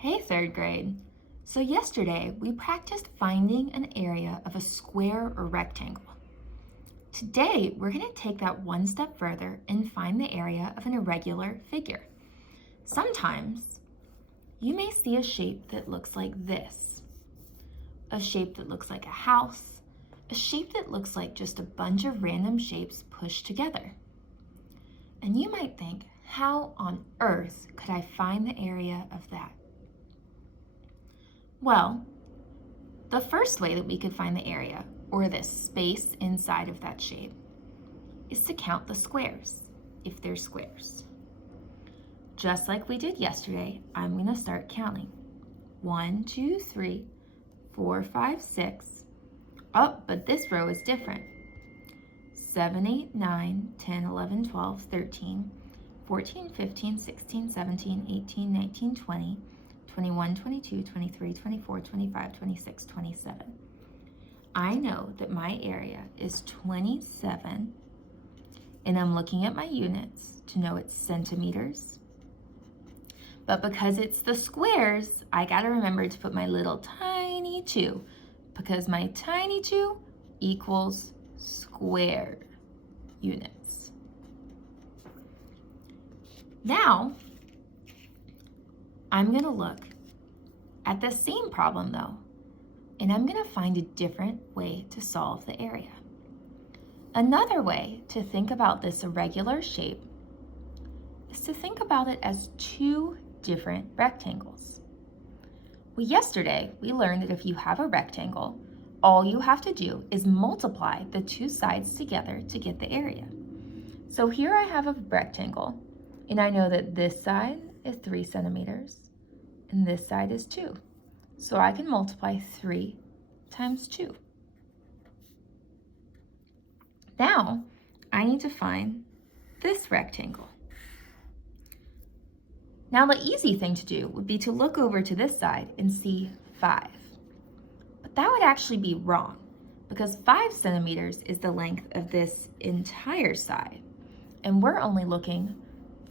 Hey, third grade. So yesterday we practiced finding an area of a square or rectangle. Today we're going to take that one step further and find the area of an irregular figure. Sometimes you may see a shape that looks like this, a shape that looks like a house, a shape that looks like just a bunch of random shapes pushed together. And you might think, how on earth could I find the area of that? Well, the first way that we could find the area, or the space inside of that shape, is to count the squares, if they're squares. Just like we did yesterday, I'm going to start counting. 1, 2, 3, 4, 5, 6. Oh, but this row is different. 7, 8, 9, 10, 11, 12, 13, 14, 15, 16, 17, 18, 19, 20, 21, 22, 23, 24, 25, 26, 27. I know that my area is 27, and I'm looking at my units to know it's centimeters. But because it's the squares, I gotta remember to put my little tiny 2, because my tiny 2 equals square units. Now, I'm gonna look at the same problem though, and I'm gonna find a different way to solve the area. Another way to think about this irregular shape is to think about it as 2 different rectangles. Well, yesterday we learned that if you have a rectangle, all you have to do is multiply the 2 sides together to get the area. So here I have a rectangle, and I know that this side is 3 centimeters, and this side is 2. So I can multiply 3 times 2. Now, I need to find this rectangle. Now, the easy thing to do would be to look over to this side and see 5. But that would actually be wrong, because 5 centimeters is the length of this entire side, and we're only looking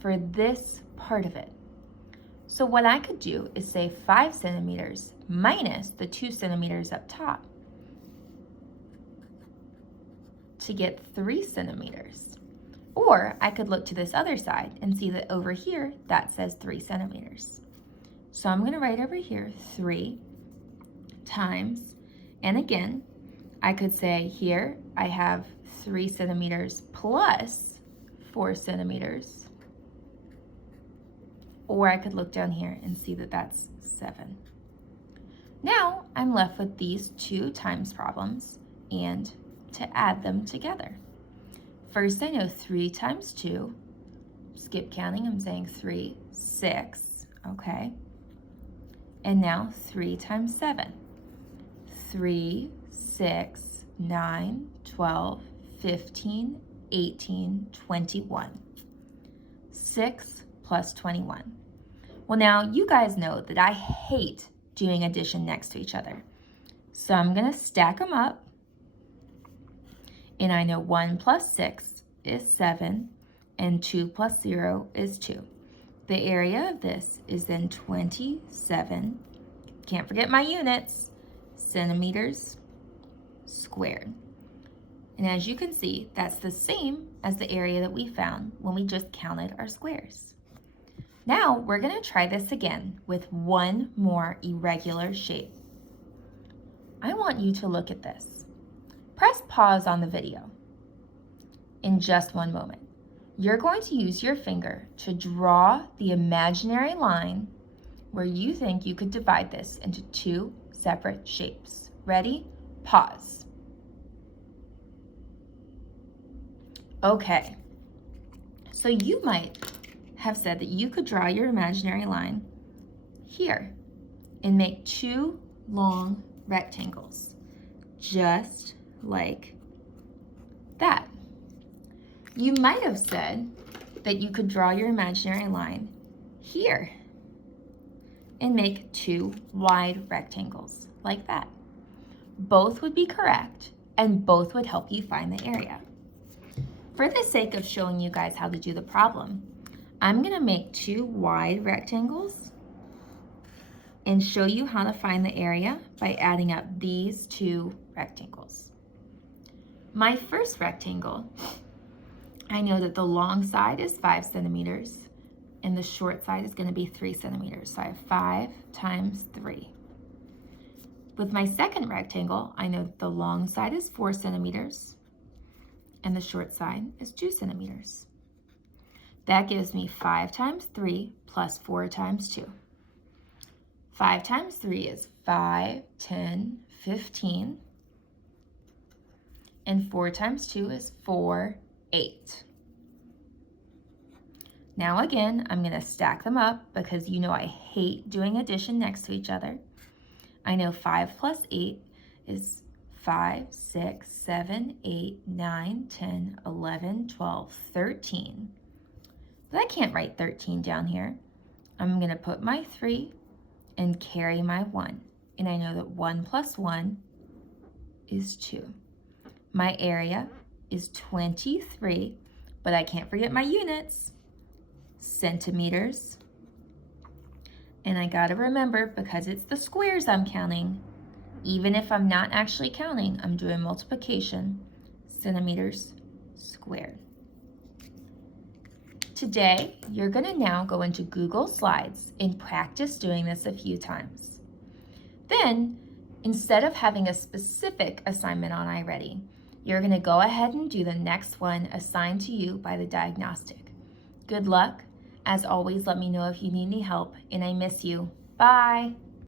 for this part of it. So what I could do is say 5 centimeters minus the 2 centimeters up top to get 3 centimeters. Or I could look to this other side and see that over here, that says 3 centimeters. So I'm gonna write over here 3 times, and again, I could say here I have 3 centimeters plus 4 centimeters. Or I could look down here and see that that's 7. Now I'm left with these 2 times problems and to add them together. First, I know 3 times 2, skip counting, I'm saying 3, 6, okay? And now 3 times 7, 3, 6, 9, 12, 15, 18, 21. 6 plus 21. Well, now you guys know that I hate doing addition next to each other. So I'm gonna stack them up, and I know 1 plus 6 is 7, and 2 plus 0 is 2. The area of this is then 27, can't forget my units, centimeters squared. And as you can see, that's the same as the area that we found when we just counted our squares. Now we're gonna try this again with one more irregular shape. I want you to look at this. Press pause on the video. In just one moment, you're going to use your finger to draw the imaginary line where you think you could divide this into 2 separate shapes. Ready? Pause. Okay, so you might have said that you could draw your imaginary line here and make 2 long rectangles, just like that. You might have said that you could draw your imaginary line here and make 2 wide rectangles like that. Both would be correct, and both would help you find the area. For the sake of showing you guys how to do the problem, I'm gonna make 2 wide rectangles and show you how to find the area by adding up these two rectangles. My first rectangle, I know that the long side is 5 centimeters and the short side is going to be 3 centimeters. So I have 5 times 3. With my second rectangle, I know that the long side is 4 centimeters and the short side is 2 centimeters. That gives me 5 times 3 plus 4 times 2. 5 times 3 is 5, 10, 15. And 4 times 2 is 4, 8. Now again, I'm going to stack them up because you know I hate doing addition next to each other. I know 5 plus 8 is 5, 6, 7, 8, 9, 10, 11, 12, 13. But I can't write 13 down here. I'm going to put my 3 and carry my 1. And I know that 1 plus 1 is 2. My area is 23, but I can't forget my units. Centimeters. And I gotta remember, because it's the squares I'm counting, even if I'm not actually counting, I'm doing multiplication. Centimeters squared. Today, you're gonna now go into Google Slides and practice doing this a few times. Then, instead of having a specific assignment on iReady, you're gonna go ahead and do the next one assigned to you by the diagnostic. Good luck. As always, let me know if you need any help, and I miss you. Bye.